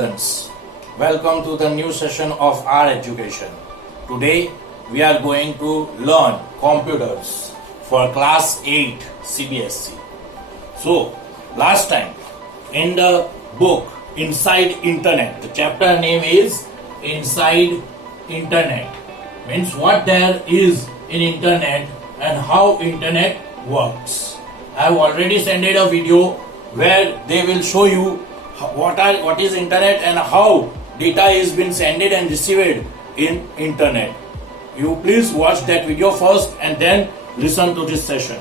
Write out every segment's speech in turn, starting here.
students, welcome to the new session of our education. Today we are going to learn computers for class 8 Cbse. So last time in the book Inside Internet, the chapter name is Inside Internet, means what there is in internet and how internet works. I have already sent a video where they will show you what is internet and how data is being sent and received in internet. You please watch that video first and then listen to this session.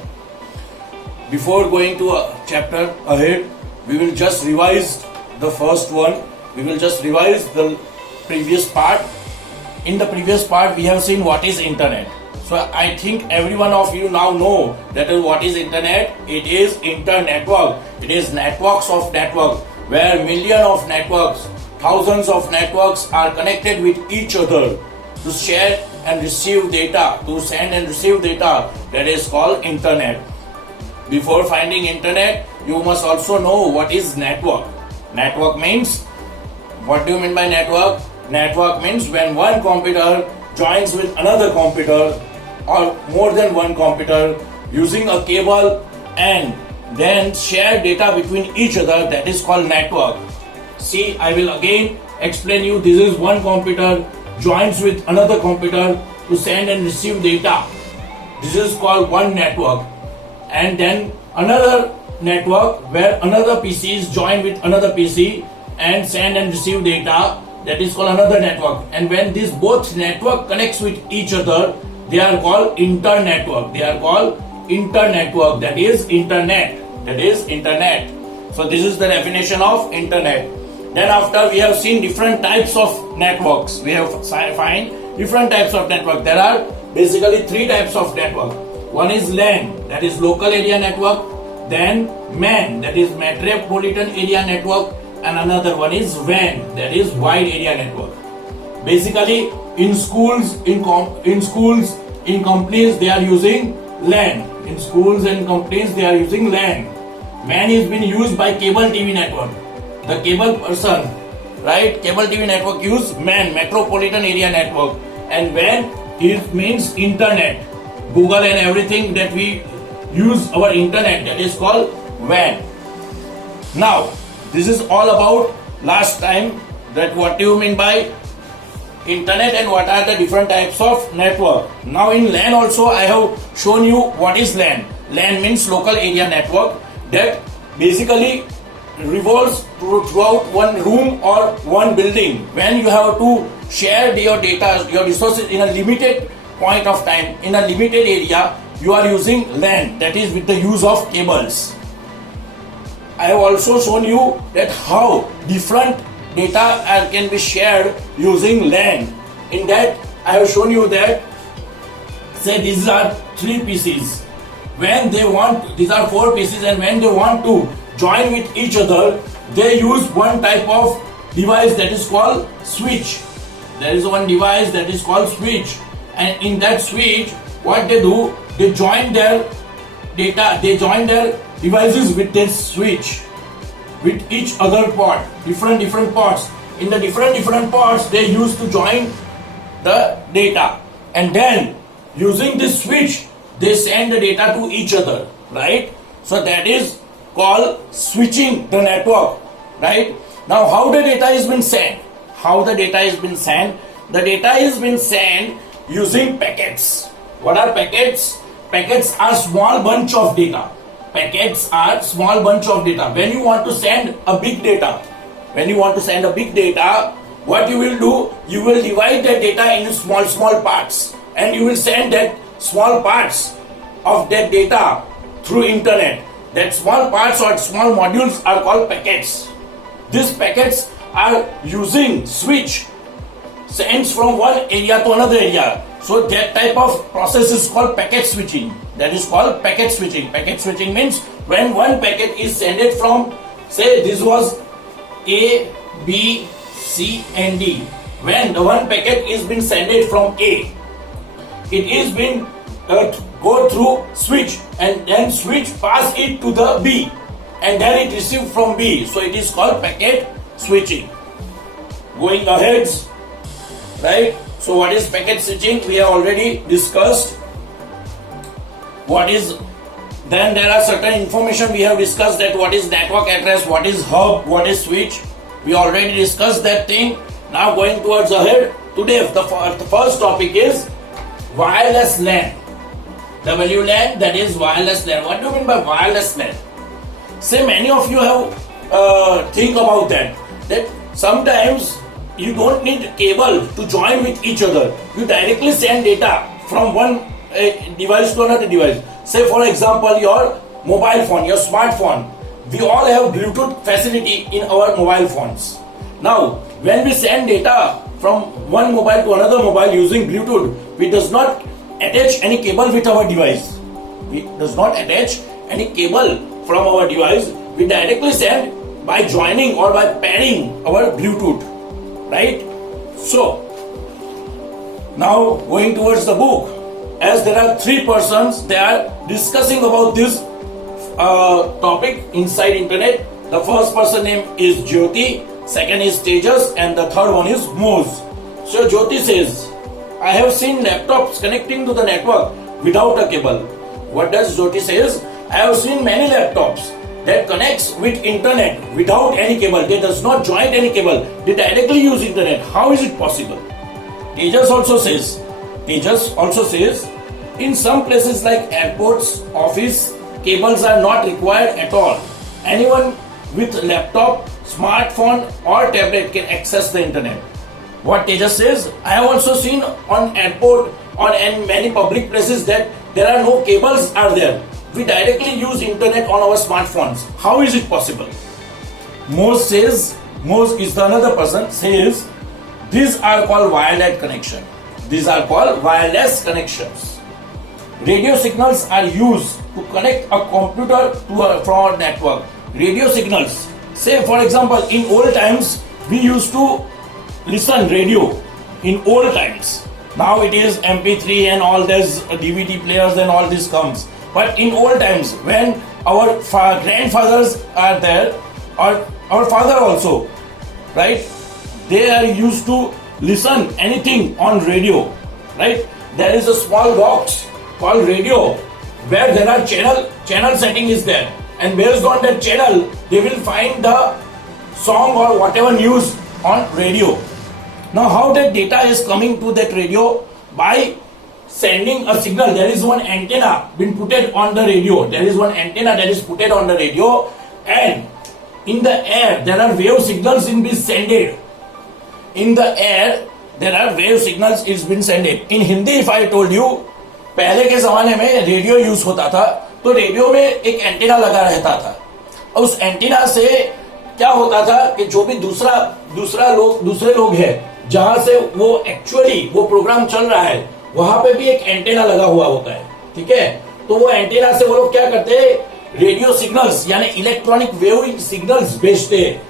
Before going to a chapter ahead, we will just revise the first one. We will just revise the previous part. In the previous part, we have seen what is internet. So I think every one of you now know that what is internet. It is internetwork. It is networks of network, where millions of networks, thousands of networks are connected with each other to share and receive data, to send and receive data. That is called internet. Before finding internet, you must also know what is network. Network means, what do you mean by network? Network means when one computer joins with another computer or more than one computer using a cable and then share data between each other, that is called network. See, I will again explain you. This is one computer joins with another computer to send and receive data. This is called one network. And then another network where another PC is joined with another PC and send and receive data, that is called another network. And when these both network connects with each other, they are called internetwork. They are called internetwork. That is internet. That is internet. So this is the definition of internet. Then after we have seen different types of networks. We have find different types of network. There are basically three types of network. One is LAN, that is local area network. Then MAN, that is metropolitan area network. And another one is WAN, that is wide area network. Basically in schools, in companies, they are using LAN. In schools and companies, they are using LAN. MAN is being used by cable TV network. The cable person, right? Cable TV network use MAN, metropolitan area network. And WAN, it means internet. Google and everything that we use our internet, that is called WAN. Now, this is all about last time, that what do you mean by internet and what are the different types of network. Now in LAN also I have shown you what is LAN. LAN means local area network, that basically revolves throughout one room or one building. When you have to share your data, your resources in a limited point of time, in a limited area, you are using LAN, that is with the use of cables. I have also shown you that how different data can be shared using LAN. In that, I have shown you that, say these are three PCs. When they want, these are four PCs, and when they want to join with each other, they use one type of device that is called switch. There is one device that is called switch. And in that switch, what they do, they join their data, they join their devices with this switch, with each other port, different ports. In the different ports, they used to join the data, and then using this switch, they send the data to each other, right? So that is called switching the network, right? Now, how the data is been sent? How the data is been sent? The data is been sent using packets. What are packets? Packets are small bunch of data. Packets are small bunch of data. When you want to send a big data, what you will do, you will divide that data into small parts, and you will send that small parts of that data through internet. That small parts or small modules are called packets. These packets are using switch, sends from one area to another area. So that type of process is called packet switching. That is called packet switching. Packet switching means when one packet is sent from, say this was A, B, C and D. When the one packet is been sent from A, it is been go through switch, and then switch pass it to the B, and then it received from B. So it is called packet switching. going ahead, right? So what is packet switching? We have already discussed. What is, then there are certain information we have discussed, that what is network address, what is hub, what is switch. We already discussed that thing. Now going towards ahead, today the first topic is wireless LAN. WLAN, that is wireless LAN. What do you mean by wireless LAN? Say many of you have think about that sometimes you don't need cable to join with each other. You directly send data from one device to another device. Say for example your mobile phone, your smartphone. We all have Bluetooth facility in our mobile phones. Now when we send data from one mobile to another mobile using Bluetooth, we does not attach any cable with our device. We does not attach any cable from our device. We directly send by joining or by pairing our Bluetooth, right? So now going towards the book, as there are three persons, they are discussing about this topic inside internet. The first person name is Jyoti, second is Tejas, and the third one is Moz. So Jyoti says, I have seen laptops connecting to the network without a cable. What does Jyoti says? I have seen many laptops that connects with internet without any cable. They does not join any cable. They directly use internet. How is it possible? Tejas also says, in some places like airports, office, cables are not required at all. Anyone with laptop, smartphone or tablet can access the internet. What Tejas says, I have also seen on airport and many public places that there are no cables are there. We directly use internet on our smartphones. How is it possible? Moz is the another person, says, these are called wireless connection. These are called wireless connections. Radio signals are used to connect a computer from a network. Radio signals. Say for example, in old times, we used to listen radio in old times. Now it is MP3 and all these DVD players and all this comes. But in old times, when our grandfathers are there, or our father also, right? They are used to listen anything on radio, right? There is a small box called radio where there are channel setting is there, and based on that channel, they will find the song or whatever news on radio. Now how that data is coming to that radio? By sending a signal. There is one antenna been put on the radio. There is one antenna that is put on the radio, and in the air there are wave signals in being sended. In the air there are wave signals is been sended. In Hindi if I told you, पहले के जमाने में radio use होता था, तो radio में एक antenna लगा रहता था, और उस एंटीना से क्या होता था कि जो भी दूसरे लोग हैं जहां से वो एक्चुअली वो प्रोग्राम चल रहा है, वहां पे भी एक एंटीना लगा हुआ होता है, ठीक है? तो वो एंटीना से वो लोग क्या करते हैं, रेडियो सिग्नल्स यानी इलेक्ट्रॉनिक वेव सिग्नल्स भेजते हैं,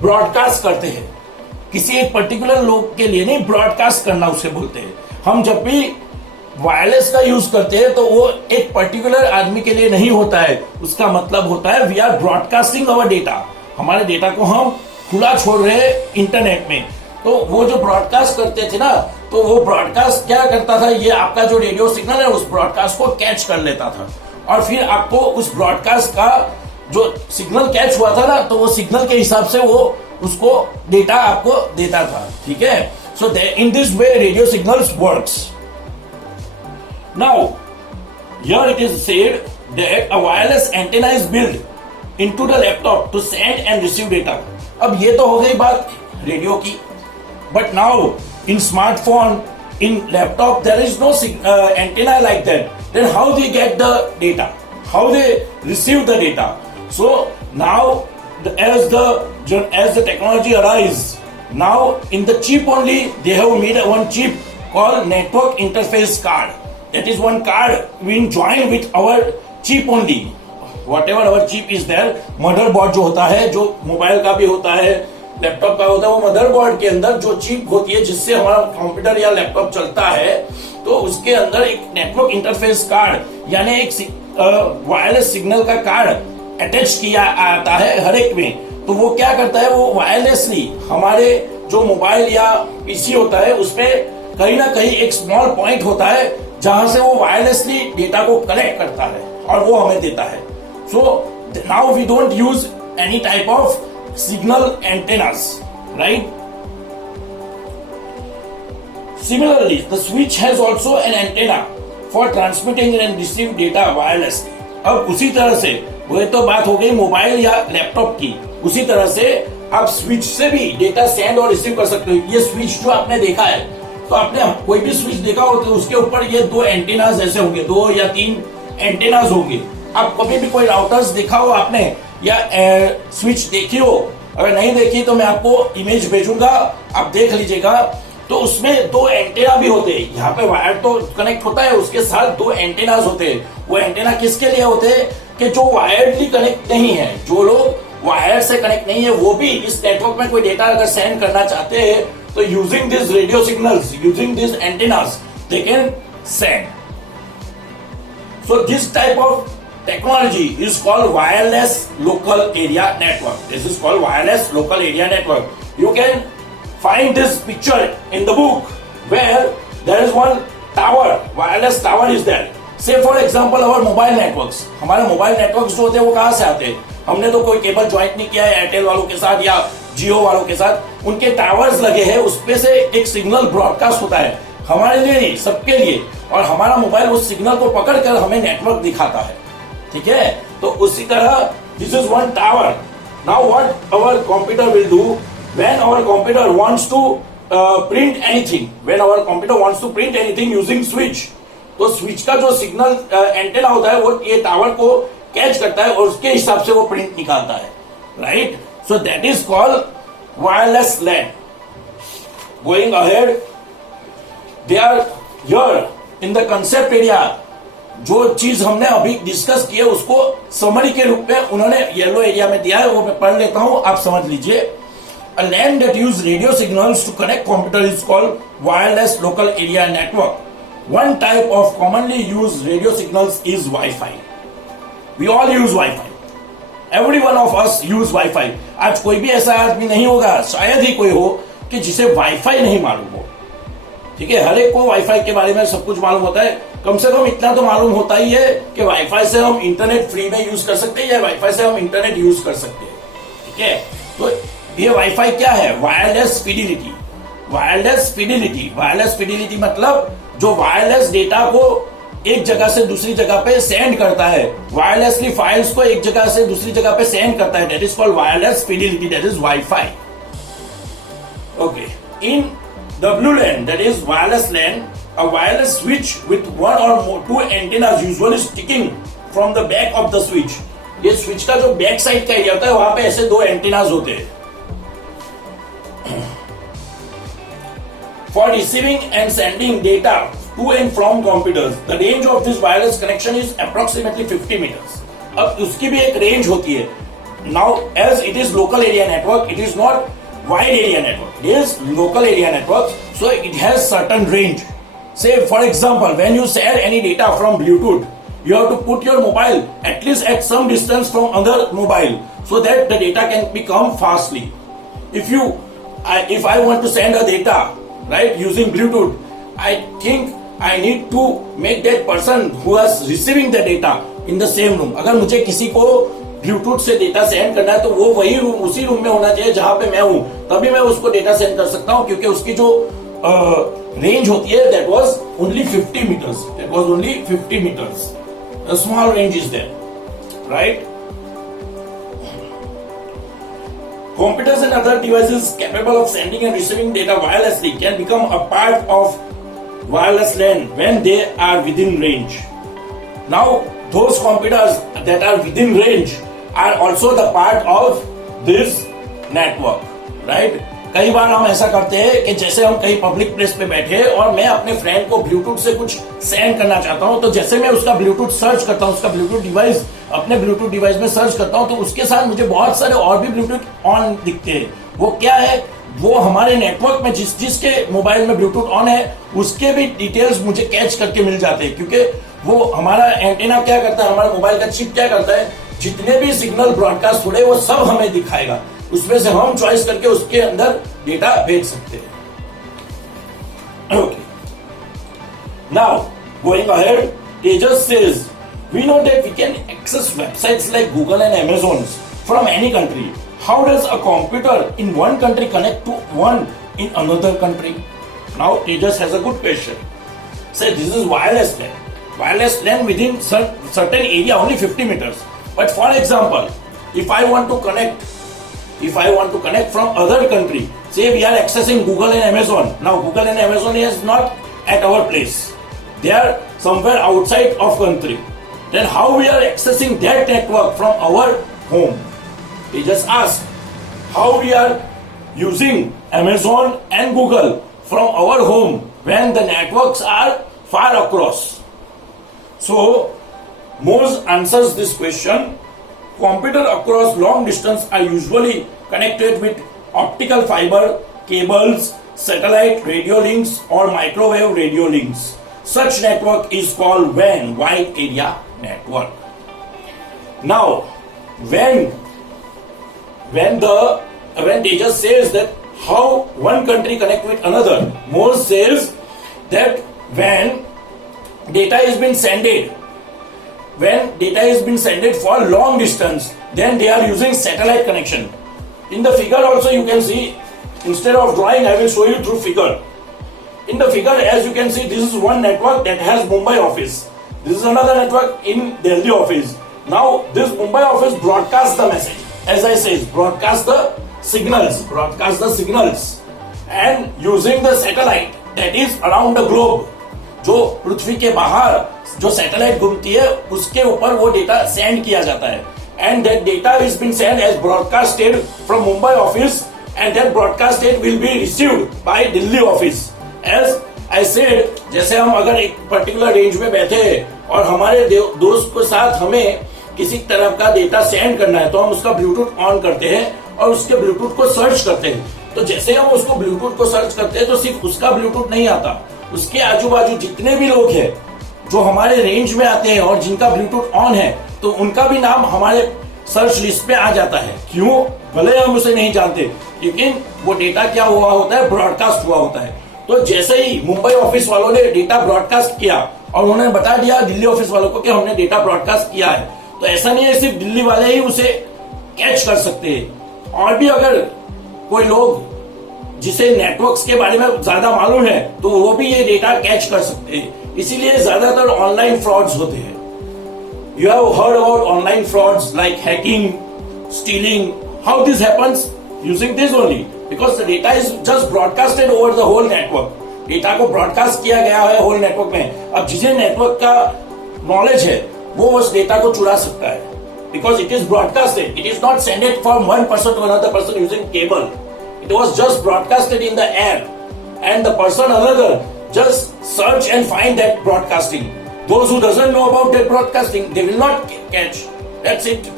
ब्रॉडकास्ट करते हैं किसी एक पर्टिकुलर लोग के लिए, नहीं ब्रॉडकास्ट करना उसे बोलते हैं। हम जब भी वायरलेस का यूज करते हैं तो वो एक पर्टिकुलर आदमी के लिए नहीं होता है, उसका मतलब होता है we are broadcasting our data, हमारे डेटा को हम खुला छोड़ रहे हैं इंटरनेट में। तो वो जो ब्रॉडकास्ट करते थे ना, तो वो ब्रॉडकास्ट क्या करता था, ये आपका जो रेडियो सिग्नल है उस ब्रॉडकास्ट को कैच कर लेता था, और फिर आपको उस ब्रॉडकास्ट का जो सिग्नल कैच हुआ था ना, तो वो सिग्नल के हिसाब से वो उसको डेटा आपको देता था, ठीक है? So in this way radio signals works. Now, here it is said that a wireless antenna is built into the laptop to send and receive data. अब ये तो हो गई बात रेडियो की, but now in smartphone, in laptop, there is no antenna like that. Then how they get the data? How they receive the data? So now, as the technology arises, now in the chip only they have made one chip called network interface card. That is one card being joined with our chip only. Whatever our chip is there, motherboard जो होता है, जो mobile का भी होता है, laptop का होता है, वो मदरबोर्ड के अंदर जो चिप होती है जिससे हमारा कंप्यूटर या लैपटॉप चलता है, तो उसके अंदर एक नेटवर्क इंटरफेस कार्ड यानी एक वायरलेस सिग्नल का कार्ड अटैच किया आता है हर एक में। तो वो क्या करता है, वो वायरलेसली हमारे जो मोबाइल या पीसी होता है उसमें कहीं ना कहीं एक स्मॉल पॉइंट होता है जहां से वो वायरलेसली डेटा को कलेक्ट करता है और वो हमें देता है. So now we don't use any type of signal antennas, right? Similarly, the switch has also an antenna for transmitting and receiving data wirelessly. अब उसी तरह से, वो तो बात हो गई मोबाइल या लैपटॉप की, उसी तरह से आप स्विच से भी डेटा सेंड और रिसीव कर सकते हो. ये स्विच जो आपने देखा है, तो आपने कोई भी स्विच देखा हो तो उसके ऊपर ये 2 एंटेनास ऐसे होंगे, 2 या 3 एंटेनास होंगे. आप कभी भी कोई राउटर्स देखा हो आपने या स्विच देखी हो, अगर नहीं देखी तो मैं आपको इमेज भेजूंगा, आप देख लीजिएगा. तो उसमें 2 एंटेना भी होते हैं. यहाँ पे वायर तो कनेक्ट होता है, उसके साथ 2 एंटेनास होते हैं. वो एंटेना किसके लिए होते हैं कि जो वायरली कनेक्ट नहीं है, जो लोग वायर से कनेक्ट नहीं है, वो भी इस नेटवर्क में कोई डेटा अगर सेंड करना चाहते हैं तो using this radio signals, using this antennas, they can send. So this type of technology is called wireless local area network. This is called wireless local area network. You can find this picture in the book where there is one tower, wireless tower is there. Say for example our mobile networks. हमारे mobile networks जो होते हैं वो कहाँ से आते हैं? हमने तो कोई केबल ज्वाइंट नहीं किया है एयरटेल वालों के साथ या जियो वालों के साथ. उनके टावर्स लगे हैं, उसपे से एक सिग्नल ब्रॉडकास्ट होता है हमारे लिए नहीं, सबके लिए, और हमारा मोबाइल उस सिग्नल को पकड़कर हमें नेटवर्क दिखाता है. ठीक है? तो उसी तरह this is one tower. Now what our computer will do when our computer wants to print anything, when our computer wants to print anything using switch. तो स्विच का जो सिग्नल एंटेना होता है वो ये टावर को कैच करता है और उसके हिसाब से वो प्रिंट निकालता है, right? So that is called wireless LAN. Going ahead, they are here in the concept area. जो चीज हमने अभी डिस्कस की है उसको समरी के रूप में उन्होंने येलो एरिया में दिया है, वो मैं पढ़ लेता हूं, आप समझ लीजिए. A LAN that use radio signals to connect computer is called wireless local area network. One type of commonly used radio signals is Wi-Fi. We all use Wi-Fi. Every one of us use Wi-Fi. आज कोई भी ऐसा आदमी नहीं होगा, शायद ही कोई हो, कि जिसे Wi-Fi नहीं मालूम हो. ठीक है? हर एक को वाईफाई के बारे में सब कुछ मालूम होता है. कम से कम इतना तो मालूम होता ही है कि वाईफाई से हम इंटरनेट फ्री में यूज कर सकते हैं या वाईफाई से हम इंटरनेट यूज कर सकते हैं. ठीक है? तो ये वाईफाई क्या है? Wireless fidelity. Wireless fidelity, wireless fidelity मतलब जो वायरलेस डेटा को एक जगह से दूसरी जगह पे सेंड करता है, वायरलेसली फाइल्स को एक जगह से दूसरी जगह पे सेंड करता है. That is called wireless fidelity, that is wifi. Okay. In WLAN, that is wireless LAN, a wireless switch with 1 or more 2 antennas usually sticking from the back of the switch. ये switch का जो back side का area होता है वहां पे ऐसे 2 antennas होते हैं. For receiving and sending data to and from computers, the range of this wireless connection is approximately 50 meters. अब उसकी भी एक रेंज होती है. Now, as it is local area network, it is not wide area network. It is local area network, so it has certain range. Say for example, when you share any data from Bluetooth, you have to put your mobile at least at some distance from other mobile so that the data can become fastly. If I want to send a data, right, using Bluetooth, I think I need to make that person who is receiving the data in the same room. अगर मुझे किसी को Bluetooth से data send करना है तो वो वही रूम, उसी रूम में होना चाहिए जहां पे मैं हूं, तभी मैं उसको डेटा सेंड कर सकता हूं, क्योंकि उसकी जो रेंज होती है that was only 50 metres. That was only 50 metres. A small range is there, right? Computers and other devices capable of sending and receiving data wirelessly can become a part of wireless LAN when they are within range. Now, those computers that are within range are also the part of this network, right? कई बार हम ऐसा करते हैं कि जैसे हम कहीं public place पे बैठे और मैं अपने फ्रेंड को ब्लूटूथ से कुछ सेंड करना चाहता हूं, तो जैसे मैं उसका ब्लूटूथ सर्च करता हूं, उसका ब्लूटूथ डिवाइस अपने ब्लूटूथ डिवाइस में सर्च करता हूं, तो उसके साथ मुझे बहुत सारे और भी ब्लूटूथ ऑन दिखते हैं. वो क्या है? वो हमारे नेटवर्क में जिसके मोबाइल में ब्लूटूथ ऑन है उसके भी डिटेल्स मुझे कैच करके मिल जाते हैं, क्योंकि वो हमारा एंटीना क्या करता है, हमारा मोबाइल का चिप क्या करता है, जितने भी सिग्नल ब्रॉडकास्ट हो रहे वो सब हमें दिखाएगा. उसमें से हम चॉइस करके उसके अंदर डेटा भेज सकते हैं. Okay. Now, going ahead, Tejas says, we know that we can access websites like Google and Amazon from any country. How does a computer in one country connect to one in another country? Now, Tejas has a good question. Say, this is wireless LAN. Wireless LAN within certain area, only 50 meters. But for example, if I want to connect from other country, say we are accessing Google and Amazon. Now Google and Amazon is not at our place. They are somewhere outside of country. Then how we are accessing that network from our home? We just ask how we are using Amazon and Google from our home when the networks are far across. So Moz answers this question. Computer across long distance are usually connected with optical fiber, cables, satellite radio links or microwave radio links. Such network is called WAN, Wide Area Network. Now, when Tejas says that how one country connect with another, Moz says that when data is being sent for long distance, then they are using satellite connection. In the figure also you can see, instead of drawing I will show you through figure. In the figure, as you can see, this is one network that has Mumbai office. This is another network in Delhi office. Now this Mumbai office broadcasts the message, as I said, broadcast the signals and using the satellite that is around the globe. जो पृथ्वी के बाहर जो satellite घूमती है उसके ऊपर वो data send किया जाता है, and that data is being sent as broadcasted from Mumbai office, and that broadcasted will be received by Delhi office. As I said, जैसे हम अगर एक पर्टिकुलर रेंज में बैठे हैं और हमारे दोस्त के साथ हमें किसी तरह का डेटा सेंड करना है तो हम उसका ब्लूटूथ ऑन करते हैं और उसके ब्लूटूथ को सर्च करते हैं. तो जैसे हम उसको ब्लूटूथ को सर्च करते हैं तो सिर्फ उसका ब्लूटूथ नहीं आता, उसके आजू बाजू जितने भी लोग हैं जो हमारे रेंज में आते हैं और जिनका ब्लूटूथ ऑन है तो उनका भी नाम हमारे सर्च लिस्ट पे आ जाता है. क्यों? भले हम उसे नहीं जानते, लेकिन वो डेटा क्या हुआ होता है, ब्रॉडकास्ट हुआ होता है. तो जैसे ही मुंबई ऑफिस वालों ने डेटा ब्रॉडकास्ट किया और उन्होंने बता दिया दिल्ली ऑफिस वालों को कि हमने डेटा ब्रॉडकास्ट किया है, तो ऐसा नहीं है सिर्फ दिल्ली वाले ही उसे कैच कर सकते हैं. और भी अगर कोई लोग जिसे नेटवर्क्स के बारे में ज्यादा मालूम है तो वो भी ये डेटा कैच कर सकते हैं. इसीलिए ज्यादातर ऑनलाइन फ्रॉड्स होते हैं. You have heard about online frauds like hacking, stealing. How this happens? Using this only, because the data is just broadcasted over the whole network. Data को ब्रॉडकास्ट किया गया है होल नेटवर्क में. अब जिसे network का नॉलेज है वो उस डेटा को चुरा सकता है, because it is broadcasted. It is not sent from one person to another person using cable. It was just broadcasted in the air, and the person another just search and find that broadcasting. Those who doesn't know about that broadcasting, they will not catch. That's it.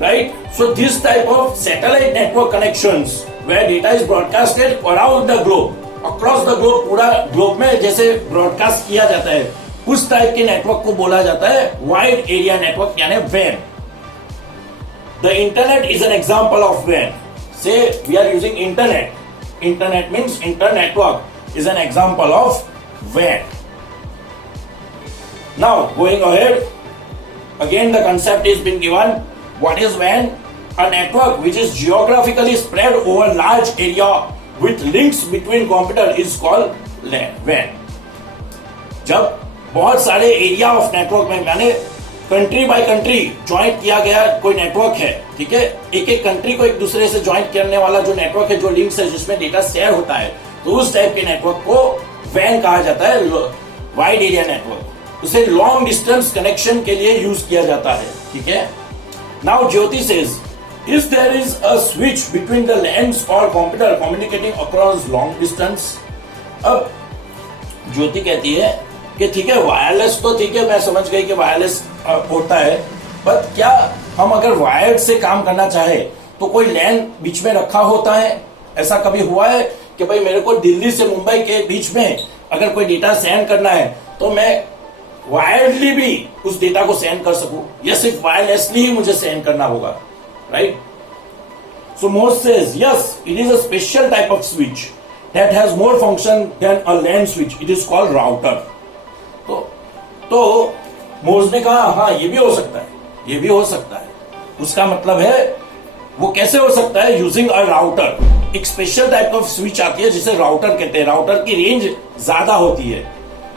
Right? So this type of satellite network connections where data is broadcasted around the globe, across the globe, पूरा globe में जैसे broadcast किया जाता है, उस type के network को बोला जाता है वाइड एरिया नेटवर्क यानी WAN. The internet is an example of WAN. Say we are using internet. Internet means internet network is an example of WAN. Now going ahead, again the concept is been given. What is WAN? A network which is geographically spread over large area with links between computer is called WAN. जब बहुत सारे area of network में माने country by country joint किया गया कोई network है, ठीक है, एक एक कंट्री को एक दूसरे से ज्वाइंट करने वाला जो नेटवर्क है, जो लिंक्स है, जिसमें डेटा शेयर होता है, तो उस टाइप के नेटवर्क को WAN कहा जाता है, वाइड एरिया नेटवर्क. उसे लॉन्ग डिस्टेंस कनेक्शन के लिए यूज किया जाता है. ठीक है. Now Jyoti says, if there is a switch between the LANs और computer communicating across long distance. अब ज्योति कहती है कि ठीक है वायरलेस तो ठीक है, मैं समझ गई कि वायरलेस होता है, बट क्या हम अगर वायर्ड से काम करना चाहे तो कोई लैन बीच में रखा होता है? ऐसा कभी हुआ है कि भाई मेरे को दिल्ली से मुंबई के बीच में अगर कोई डेटा सेंड करना है तो मैं वायर्डली भी उस डेटा को सेंड कर सकूं, या सिर्फ वायरलेसली ही मुझे सेंड करना होगा? right? So Morse says, yes, it is a special type of switch that has more function than a LAN switch. It is called router. तो मोर्स ने कहा हाँ ये भी हो सकता है, ये भी हो सकता है. उसका मतलब है वो कैसे हो सकता है? Using a router. एक स्पेशल टाइप ऑफ स्विच आती है जिसे राउटर कहते हैं. राउटर की रेंज ज्यादा होती है.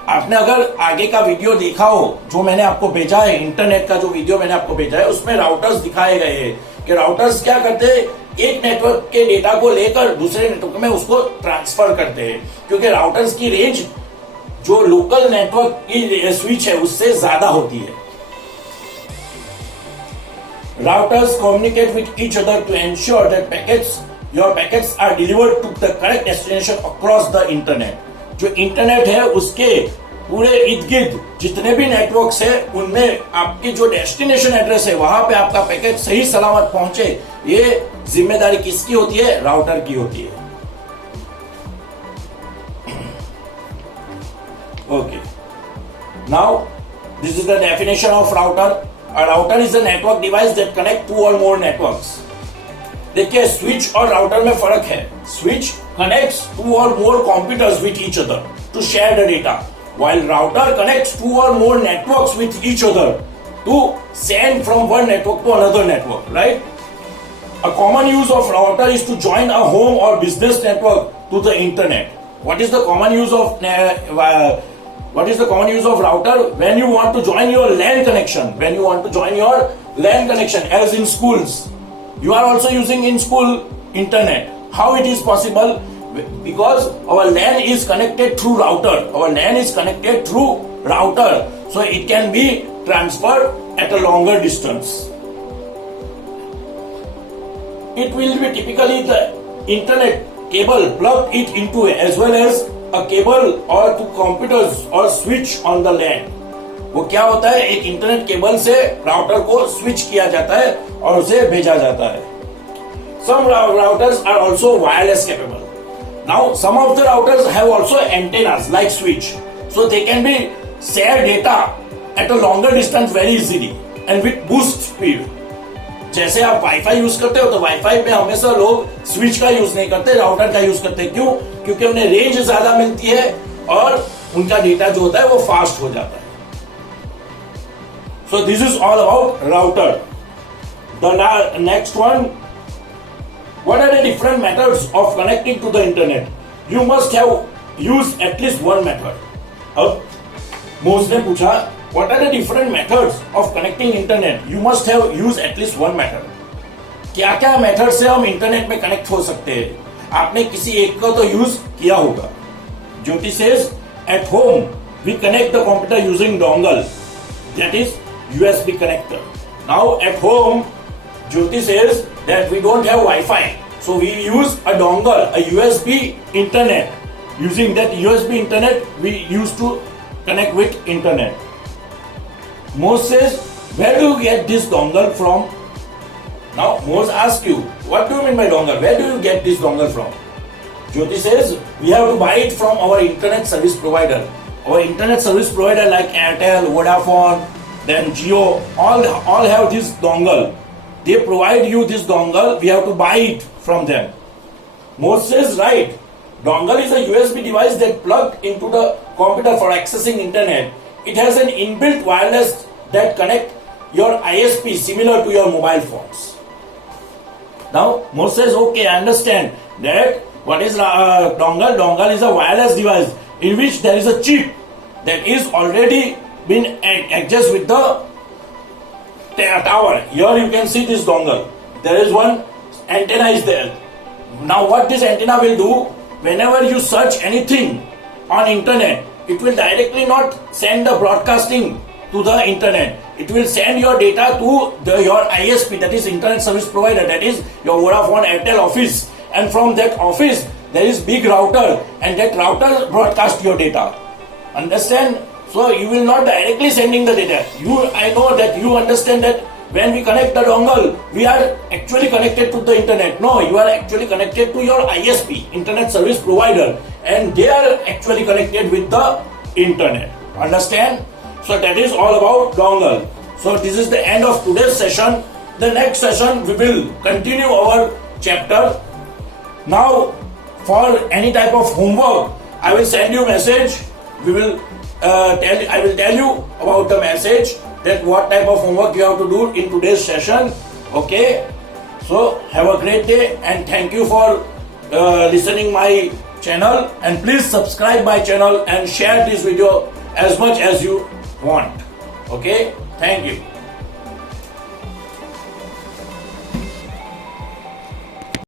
आपने अगर आगे का वीडियो देखा हो जो मैंने आपको भेजा है, इंटरनेट का जो वीडियो मैंने आपको भेजा है, उसमें राउटर्स दिखाए गए हैं कि राउटर्स क्या करते हैं, एक नेटवर्क के डेटा को लेकर दूसरे नेटवर्क में उसको ट्रांसफर करते हैं, क्योंकि राउटर्स की रेंज जो लोकल नेटवर्क की स्विच है उससे ज्यादा होती है. Routers communicate with each other to ensure that your packets are delivered to the correct destination across the internet. जो इंटरनेट है उसके पूरे इर्द गिर्द जितने भी नेटवर्क्स है उनमें आपकी जो डेस्टिनेशन एड्रेस है वहां पे आपका पैकेट सही सलामत पहुंचे, ये जिम्मेदारी किसकी होती है? राउटर की होती है. Okay. Now, this is the definition of router. A router is a network device that connect two or more networks. देखिए स्विच और राउटर में फर्क है. Switch connects two or more computers with each other to share the data, while router connects two or more networks with each other to send from one network to another network, right? A common use of router is to join a home or business network to the internet. What is the common use of router? When you want to join your LAN connection, as in schools, you are also using in school internet. How it is possible? Because our LAN is connected through router. So it can be transferred at a longer distance. It will be typically the internet cable plugged it into as well as a cable or two computers or switch on the LAN. वो क्या होता है? एक internet cable से router को switch किया जाता है और उसे भेजा जाता है. Some routers are also wireless capable. Now some of the routers have also antennas like switch, so they can be share data at a longer distance very easily and with boost speed. जैसे आप wifi use करते हो तो wifi पे हमेशा लोग switch का use नहीं करते, राउटर का यूज करते. क्यों? क्योंकि उन्हें रेंज ज्यादा मिलती है और उनका डेटा जो होता है वो फास्ट हो जाता है. So this is all about router. The next one, what are the different methods of connecting to the internet? You must have used at least one method. अब मोर्स ने पूछा, what are the different methods of connecting internet? You must have used at least one method. क्या क्या method से हम internet में connect हो सकते हैं? आपने किसी एक का तो यूज किया होगा. ज्योति says, at home we connect the computer using dongle, that is USB connector. Now at home, Jyoti says that we don't have Wi-Fi, so we use a dongle, a USB internet. Using that USB internet, we used to connect with internet. Mose says, where do you get this dongle from? Now Mose asks you, what do you mean by dongle? Where do you get this dongle from? Jyoti says, we have to buy it from our internet service provider. Our internet service provider like Airtel, Vodafone, then Jio, all have this dongle. They provide you this dongle, we have to buy it from them. Mose says, right. Dongle is a USB device that plugged into the computer for accessing internet. It has an inbuilt wireless that connect your ISP similar to your mobile phones. Now Mose says, okay, I understand that. What is dongle? Dongle is a wireless device in which there is a chip that is already been adjusted with the tower. Here you can see this dongle. There is one antenna is there. Now what this antenna will do, whenever you search anything on internet, it will directly not send the broadcasting to the internet. It will send your data to your ISP, that is internet service provider, that is your Vodafone Airtel office. And from that office, there is big router, and that router broadcast your data. Understand? So you will not directly sending the data. I know that you understand that when we connect the dongle, we are actually connected to the internet. No, you are actually connected to your ISP, internet service provider, and they are actually connected with the internet. Understand? So that is all about dongle. So this is the end of today's session. the next session we will continue our chapter. Now, for any type of homework, I will send you a message. I will tell you about the message that what type of homework you have to do in today's session. Okay. So have a great day and thank you for listening my channel, and please subscribe my channel and share this video as much as you want. Okay. Thank you.